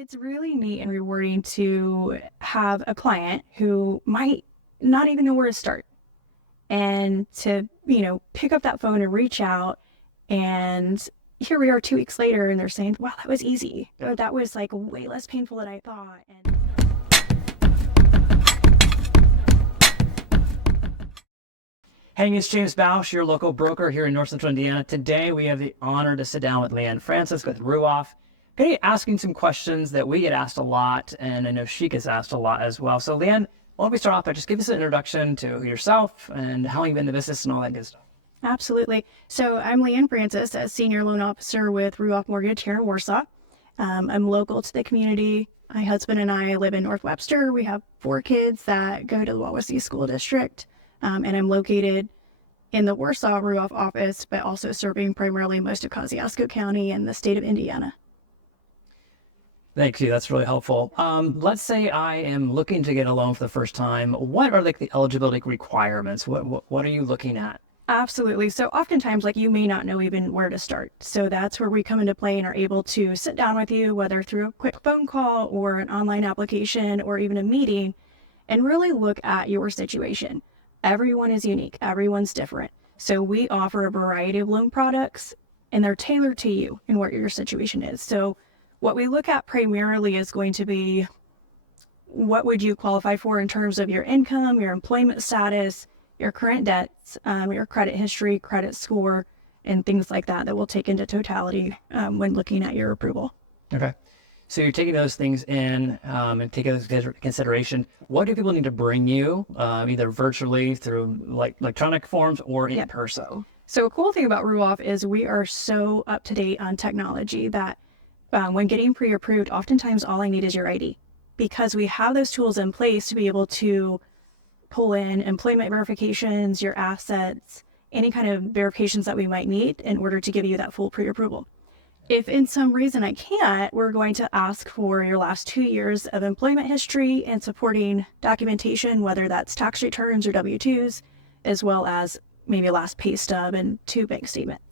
It's really neat and rewarding to have a client who might not even know where to start and to, pick up that phone and reach out. And here we are 2 weeks later and they're saying, wow, that was easy. Or that was like way less painful than I thought. And Hey, it's James Bausch, your local broker here in North Central Indiana. Today, we have the honor to sit down with LeAnne Francis with Ruoff. Going to be asking some questions that we get asked a lot, and I know she gets asked a lot as well. So, LeAnne, why don't we start off by just give us an introduction to yourself and how you've been in the business and all that good stuff. Absolutely. So I'm LeAnne Francis, a senior loan officer with Ruoff Mortgage here in Warsaw. I'm local to the community. My husband and I live in North Webster. We have 4 kids that go to the Warsaw School District. And I'm located in the Warsaw Ruoff office, but also serving primarily most of Kosciuszko County and the state of Indiana. Thank you. That's really helpful. Let's say I am looking to get a loan for the first time. What are the eligibility requirements? What are you looking at? Absolutely. So oftentimes, you may not know even where to start. So that's where we come into play and are able to sit down with you, whether through a quick phone call or an online application or even a meeting, and really look at your situation. Everyone is unique. Everyone's different. So we offer a variety of loan products and they're tailored to you and what your situation is. So what we look at primarily is going to be what would you qualify for in terms of your income, your employment status, your current debts, your credit history, credit score, and things like that we'll take into totality when looking at your approval. Okay. So you're taking those things in and taking those into consideration. What do people need to bring you, either virtually through electronic forms or in person? So a cool thing about Ruoff is we are so up to date on technology that when getting pre-approved, oftentimes all I need is your ID, because we have those tools in place to be able to pull in employment verifications, your assets, any kind of verifications that we might need in order to give you that full pre-approval. If in some reason I can't, we're going to ask for your last 2 years of employment history and supporting documentation, whether that's tax returns or W-2s, as well as maybe last pay stub and 2 bank statements.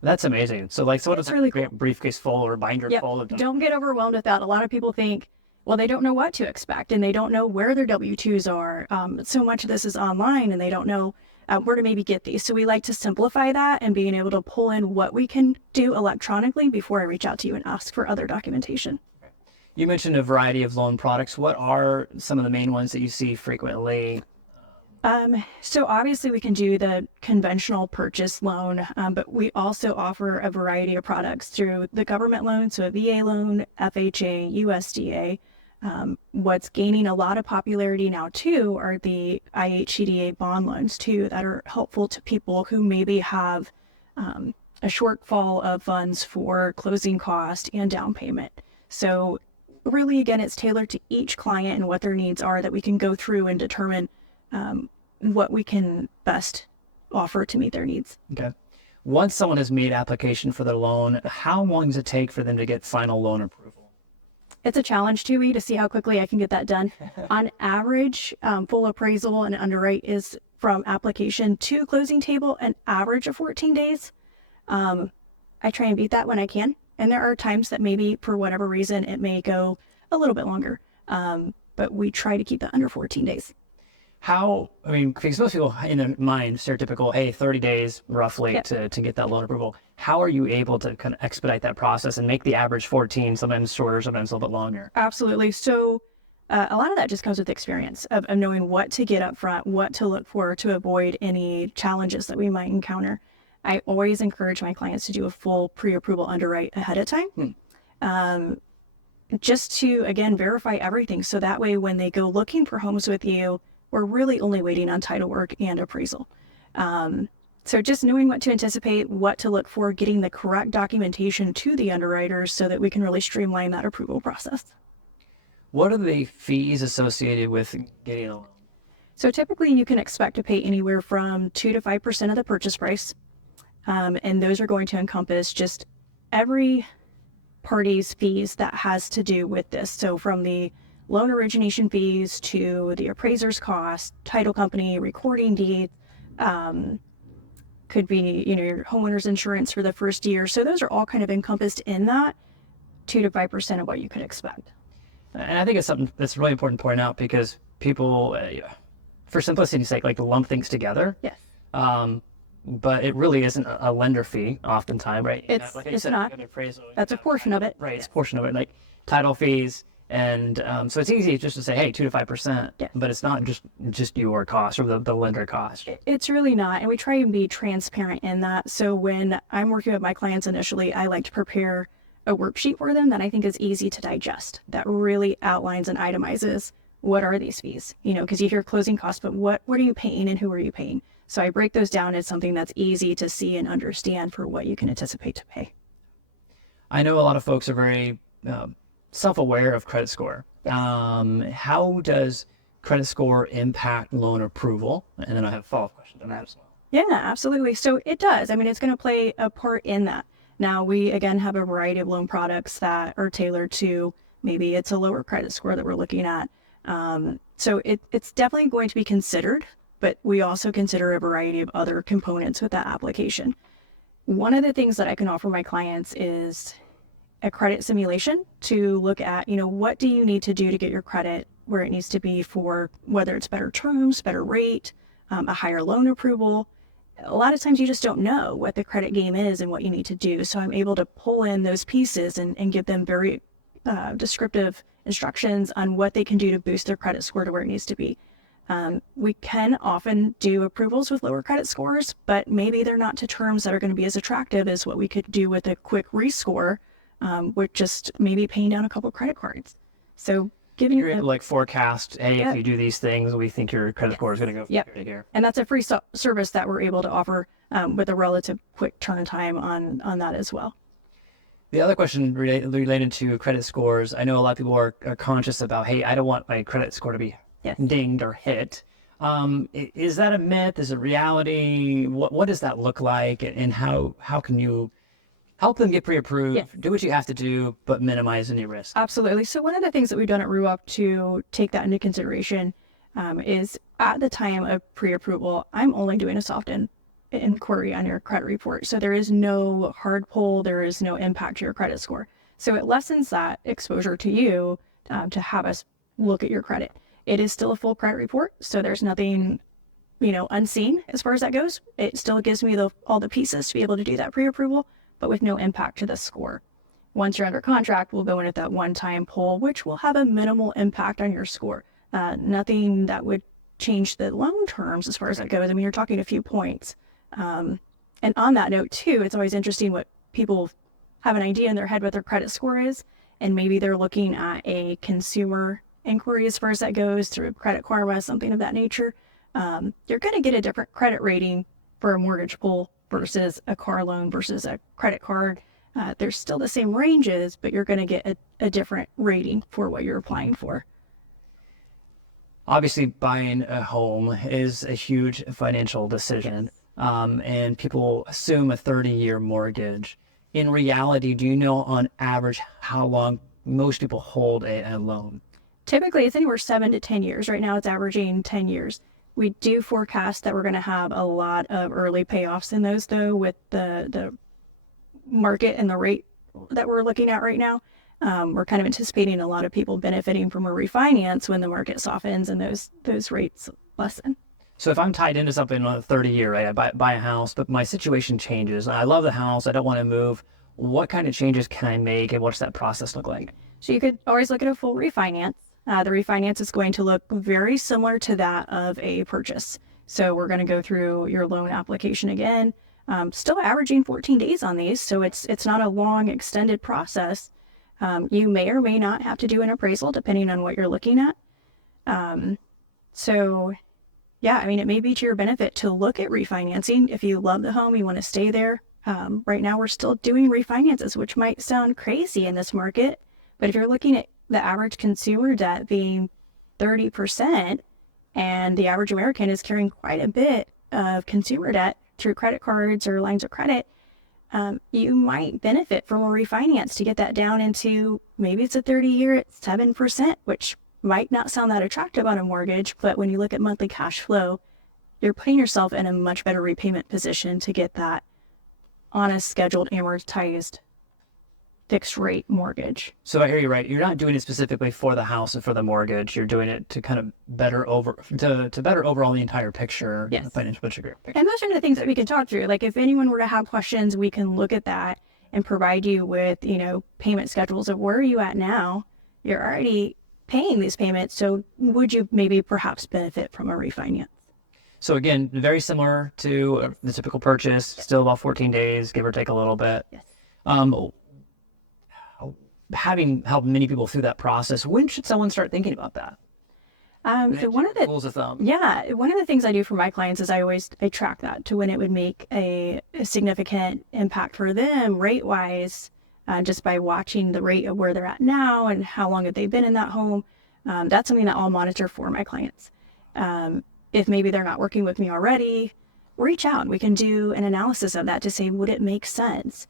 That's amazing. So what is really a briefcase full or binder full of? Don't get overwhelmed with that. A lot of people think, well, they don't know what to expect and they don't know where their W-2s are. So much of this is online and they don't know where to maybe get these. So we like to simplify that and being able to pull in what we can do electronically before I reach out to you and ask for other documentation. You mentioned a variety of loan products. What are some of the main ones that you see frequently? So obviously we can do the conventional purchase loan, but we also offer a variety of products through the government loan. So a VA loan, FHA, USDA. What's gaining a lot of popularity now too are the IHCDA bond loans too, that are helpful to people who maybe have a shortfall of funds for closing cost and down payment. So really, again, it's tailored to each client and what their needs are that we can go through and determine what we can best offer to meet their needs. Okay. Once someone has made application for their loan, how long does it take for them to get final loan approval? It's a challenge to me to see how quickly I can get that done. On average, full appraisal and underwrite is from application to closing table, an average of 14 days. I try and beat that when I can. And there are times that maybe for whatever reason, it may go a little bit longer. But we try to keep that under 14 days. Because most people in their mind, stereotypical, 30 days roughly to get that loan approval. How are you able to kind of expedite that process and make the average 14, sometimes shorter, sometimes a little bit longer? Absolutely. So a lot of that just comes with experience of knowing what to get up front, what to look for to avoid any challenges that we might encounter. I always encourage my clients to do a full pre-approval underwrite ahead of time. Just to, again, verify everything. So that way, when they go looking for homes with you, we're really only waiting on title work and appraisal. So just knowing what to anticipate, what to look for, getting the correct documentation to the underwriters so that we can really streamline that approval process. What are the fees associated with getting a loan? So typically you can expect to pay anywhere from 2 to 5% of the purchase price. And those are going to encompass just every party's fees that has to do with this. So from the loan origination fees to the appraiser's cost, title company, recording deed, could be, your homeowner's insurance for the first year. So those are all kind of encompassed in that. 2 to 5% of what you could expect. And I think it's something that's really important to point out because people, for simplicity's sake, like to lump things together. Yes. But it really isn't a lender fee oftentimes, right? It's not. Appraisal, that's a portion of it. Right, it's a portion of it, like title fees. And so it's easy just to say, hey, 2 to 5%, yes. But it's not just your cost or the lender cost. It's really not. And we try and be transparent in that. So when I'm working with my clients initially, I like to prepare a worksheet for them that I think is easy to digest, that really outlines and itemizes what are these fees, because you hear closing costs, but what are you paying and who are you paying? So I break those down as something that's easy to see and understand for what you can anticipate to pay. I know a lot of folks are very self-aware of credit score. Yes. How does credit score impact loan approval? And then I have a follow-up question on that as well. Yeah, absolutely. So it does. I mean, it's going to play a part in that. Now, we, again, have a variety of loan products that are tailored to maybe it's a lower credit score that we're looking at. So it's definitely going to be considered, but we also consider a variety of other components with that application. One of the things that I can offer my clients is a credit simulation to look at, what do you need to do to get your credit where it needs to be for whether it's better terms, better rate, a higher loan approval. A lot of times you just don't know what the credit game is and what you need to do. So I'm able to pull in those pieces and give them very descriptive instructions on what they can do to boost their credit score to where it needs to be. We can often do approvals with lower credit scores, but maybe they're not to terms that are going to be as attractive as what we could do with a quick rescore, with just maybe paying down a couple credit cards. So giving you're able to like forecast, hey, if you do these things, we think your credit score is going to go from here to here. And that's a free service that we're able to offer with a relative quick turn time on that as well. The other question related to credit scores, I know a lot of people are conscious about, hey, I don't want my credit score to be dinged or hit. Is that a myth? Is it reality? What does that look like? And how can you help them get pre-approved, do what you have to do, but minimize any risk? Absolutely. So one of the things that we've done at Ruoff to take that into consideration is at the time of pre-approval, I'm only doing a soft inquiry on your credit report. So there is no hard pull, there is no impact to your credit score. So it lessens that exposure to you to have us look at your credit. It is still a full credit report, so there's nothing, unseen as far as that goes. It still gives me all the pieces to be able to do that pre-approval, but with no impact to the score. Once you're under contract, we'll go in at that one-time pull, which will have a minimal impact on your score. Nothing that would change the loan terms as far as that goes. I mean, you're talking a few points. And on that note, too, it's always interesting what people have an idea in their head what their credit score is, and maybe they're looking at a consumer inquiry as far as that goes through Credit Karma, something of that nature. You're going to get a different credit rating for a mortgage pull versus a car loan versus a credit card. They're still the same ranges, but you're going to get a different rating for what you're applying for. Obviously, buying a home is a huge financial decision, and people assume a 30-year mortgage. In reality, do you know on average how long most people hold a loan? Typically, it's anywhere 7 to 10 years. Right now, it's averaging 10 years. We do forecast that we're going to have a lot of early payoffs in those, though, with the market and the rate that we're looking at right now. We're kind of anticipating a lot of people benefiting from a refinance when the market softens and those rates lessen. So if I'm tied into something on a 30-year, right, I buy a house, but my situation changes. I love the house. I don't want to move. What kind of changes can I make, and what's that process look like? So you could always look at a full refinance. The refinance is going to look very similar to that of a purchase. So we're going to go through your loan application again, still averaging 14 days on these. So it's not a long extended process. You may or may not have to do an appraisal depending on what you're looking at. So yeah, I mean, it may be to your benefit to look at refinancing. If you love the home, you want to stay there. Right now we're still doing refinances, which might sound crazy in this market. But if you're looking at the average consumer debt being 30%, and the average American is carrying quite a bit of consumer debt through credit cards or lines of credit, you might benefit from a refinance to get that down into, maybe it's a 30-year at 7%, which might not sound that attractive on a mortgage, but when you look at monthly cash flow, you're putting yourself in a much better repayment position to get that on a scheduled amortized fixed rate mortgage. So I hear you right. You're not doing it specifically for the house and for the mortgage. You're doing it to kind of to better overall the entire picture, Yes. the financial picture. And those are the things that we can talk through. Like if anyone were to have questions, we can look at that and provide you with, payment schedules of where are you at now? You're already paying these payments. So would you maybe perhaps benefit from a refinance? So again, very similar to the typical purchase, still about 14 days, give or take a little bit. Yes. Having helped many people through that process, when should someone start thinking about that? So one of the rules of thumb. Yeah, one of the things I do for my clients is I track that to when it would make a significant impact for them rate wise, just by watching the rate of where they're at now and how long have they been in that home. That's something that I'll monitor for my clients. If maybe they're not working with me already, reach out. We can do an analysis of that to say, would it make sense?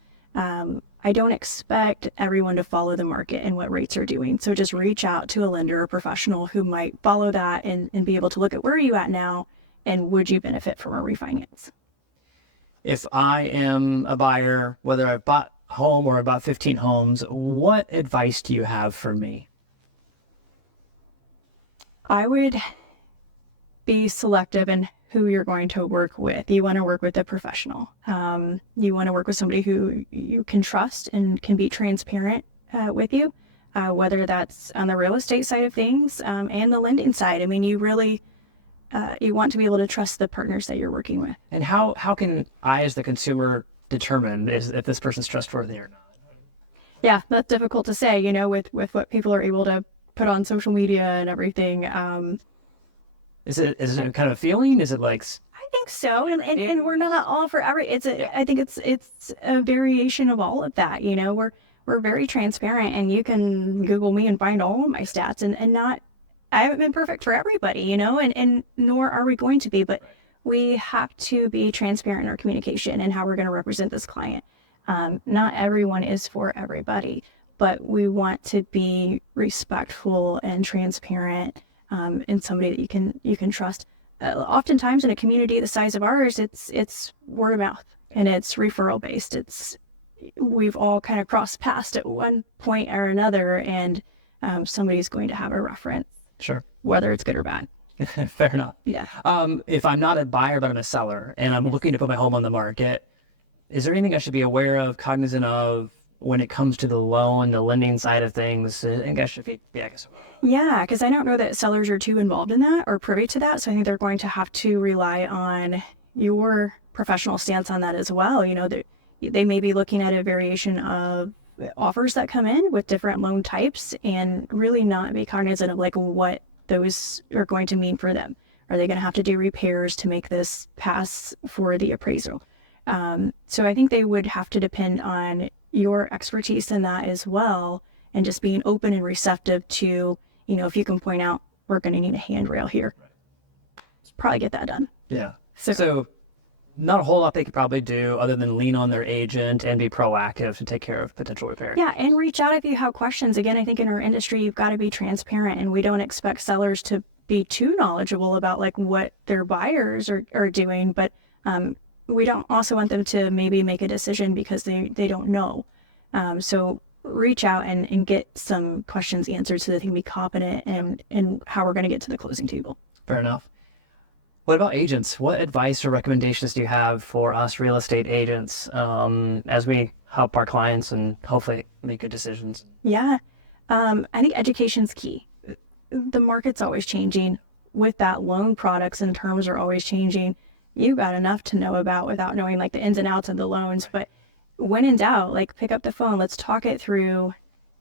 I don't expect everyone to follow the market and what rates are doing. So just reach out to a lender or professional who might follow that and be able to look at where are you at now and would you benefit from a refinance? If I am a buyer, whether I've bought a home or about 15 homes, what advice do you have for me? I would be selective in who you're going to work with. You want to work with a professional. You want to work with somebody who you can trust and can be transparent with you, whether that's on the real estate side of things and the lending side. I mean, you really, you want to be able to trust the partners that you're working with. And how can I, as the consumer, determine if this person's trustworthy or not? Yeah, that's difficult to say, with what people are able to put on social media and everything. Is it kind of a feeling? Is it like... I think so, and we're not all for every. I think it's a variation of all of that. We're very transparent, and you can Google me and find all of my stats, and not. I haven't been perfect for everybody, and nor are we going to be, but we have to be transparent in our communication and how we're going to represent this client. Not everyone is for everybody, but we want to be respectful and transparent. And somebody that you can trust. Oftentimes in a community the size of ours, it's word of mouth and it's referral based. We've all kind of crossed paths at one point or another, and somebody's going to have a reference. Sure. Whether it's good or bad. Fair enough. Yeah. If I'm not a buyer but I'm a seller and I'm looking to put my home on the market, is there anything I should be aware of, cognizant of, when it comes to the loan, the lending side of things? I think I should be, I guess. Yeah, because I don't know that sellers are too involved in that or privy to that. So I think they're going to have to rely on your professional stance on that as well. They may be looking at a variation of offers that come in with different loan types and really not be cognizant of like what those are going to mean for them. Are they going to have to do repairs to make this pass for the appraisal? So I think they would have to depend on your expertise in that as well, and just being open and receptive to, if you can point out, we're going to need a handrail here. Probably get that done. Yeah. So not a whole lot they could probably do other than lean on their agent and be proactive to take care of potential repair. Yeah, and reach out if you have questions. Again, I think in our industry, you've got to be transparent, and we don't expect sellers to be too knowledgeable about like what their buyers are doing, but we don't also want them to maybe make a decision because they don't know. So reach out and get some questions answered so they can be competent in how we're going to get to the closing table. Fair enough. What about agents? What advice or recommendations do you have for us real estate agents as we help our clients and hopefully make good decisions? Yeah, I think education's key. The market's always changing. With that, loan products and terms are always changing. You've got enough to know about without knowing like the ins and outs of the loans. But when in doubt, like pick up the phone, let's talk it through.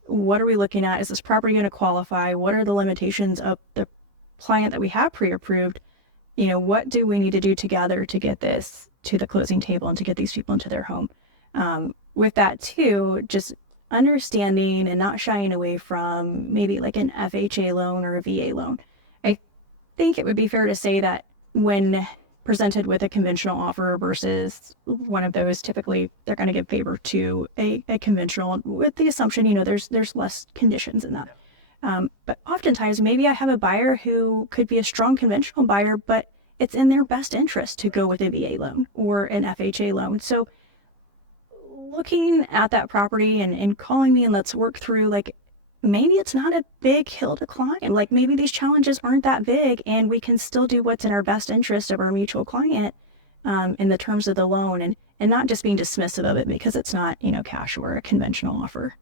What are we looking at? Is this property going to qualify? What are the limitations of the client that we have pre-approved? What do we need to do together to get this to the closing table and to get these people into their home? With that too, just understanding and not shying away from maybe like an FHA loan or a VA loan. I think it would be fair to say that when presented with a conventional offer versus one of those, typically they're going to give favor to a conventional with the assumption, there's less conditions in that. But oftentimes maybe I have a buyer who could be a strong conventional buyer, but it's in their best interest to go with a VA loan or an FHA loan. So looking at that property and calling me and let's work through, like, maybe it's not a big hill to climb. Like, maybe these challenges aren't that big and we can still do what's in our best interest of our mutual client in the terms of the loan, and not just being dismissive of it because it's not, cash or a conventional offer.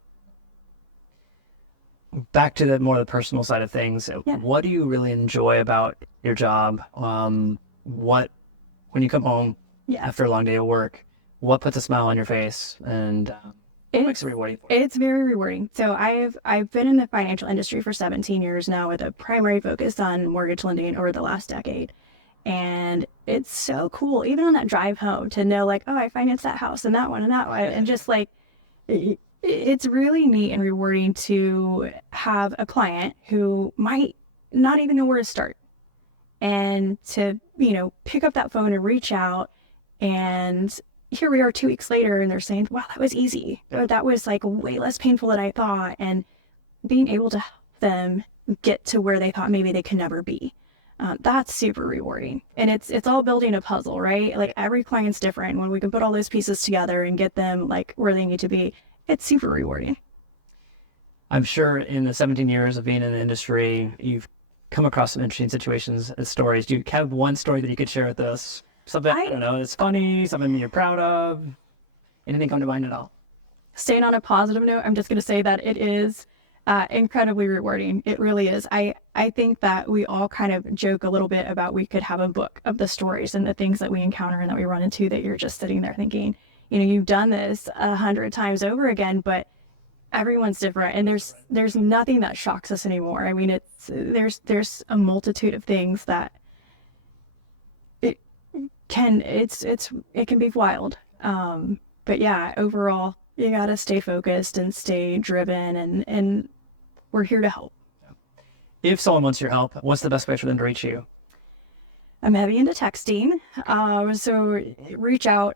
Back to the more the personal side of things. Yeah. What do you really enjoy about your job? When you come home after a long day of work, what puts a smile on your face and what makes it rewarding for you? It's very rewarding. So I've been in the financial industry for 17 years now with a primary focus on mortgage lending over the last decade. And it's so cool, even on that drive home, to know, like, oh, I financed that house and that one and that one. And just like, it's really neat and rewarding to have a client who might not even know where to start, and to, pick up that phone and reach out, and here we are 2 weeks later and they're saying, wow, that was easy, or that was like way less painful than I thought, and being able to help them get to where they thought maybe they could never be. That's super rewarding. And it's all building a puzzle, right? Like, every client's different. When we can put all those pieces together and get them like where they need to be, it's super rewarding. I'm sure in the 17 years of being in the industry, you've come across some interesting situations and stories. Do you have one story that you could share with us? Something, I don't know, it's funny, something you're proud of? Anything come to mind at all? Staying on a positive note, I'm just going to say that it is incredibly rewarding. It really is. I think that we all kind of joke a little bit about, we could have a book of the stories and the things that we encounter and that we run into, that you're just sitting there thinking, you've done this 100 times over again, but everyone's different, and there's nothing that shocks us anymore. I mean, there's a multitude of things that it can be wild. But yeah, overall, you gotta stay focused and stay driven, and we're here to help. If someone wants your help, what's the best way for them to reach you? I'm heavy into texting, so reach out,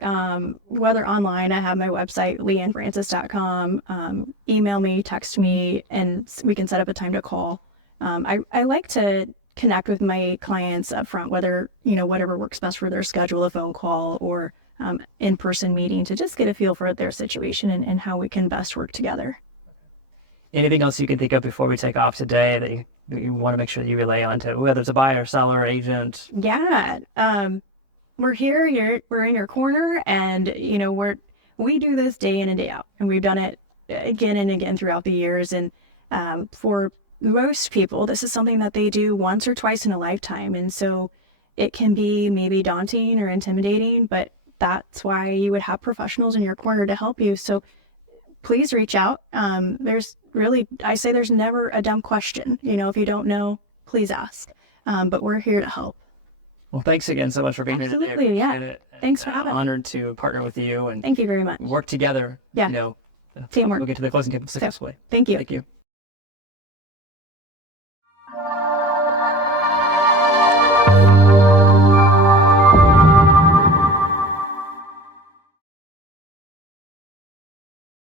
whether online. I have my website, LeAnneFrancis.com. Email me, text me, and we can set up a time to call. I like to connect with my clients up front, whether, whatever works best for their schedule, a phone call or in-person meeting, to just get a feel for their situation and how we can best work together. Anything else you can think of before we take off today that you want to make sure that you relay on to, whether it's a buyer, seller, agent? Yeah. We're here, we're in your corner, and, we do this day in and day out, and we've done it again and again throughout the years. And for most people, this is something that they do once or twice in a lifetime. And so it can be maybe daunting or intimidating, but that's why you would have professionals in your corner to help you. So please reach out. I say there's never a dumb question. If you don't know, please ask. But we're here to help. Well, thanks again so much for being here today. Absolutely, yeah. Thanks for having me. Honored to partner with you, and thank you very much. Work together. Yeah. Teamwork. We'll get to the closing table successfully. Thank you. Thank you.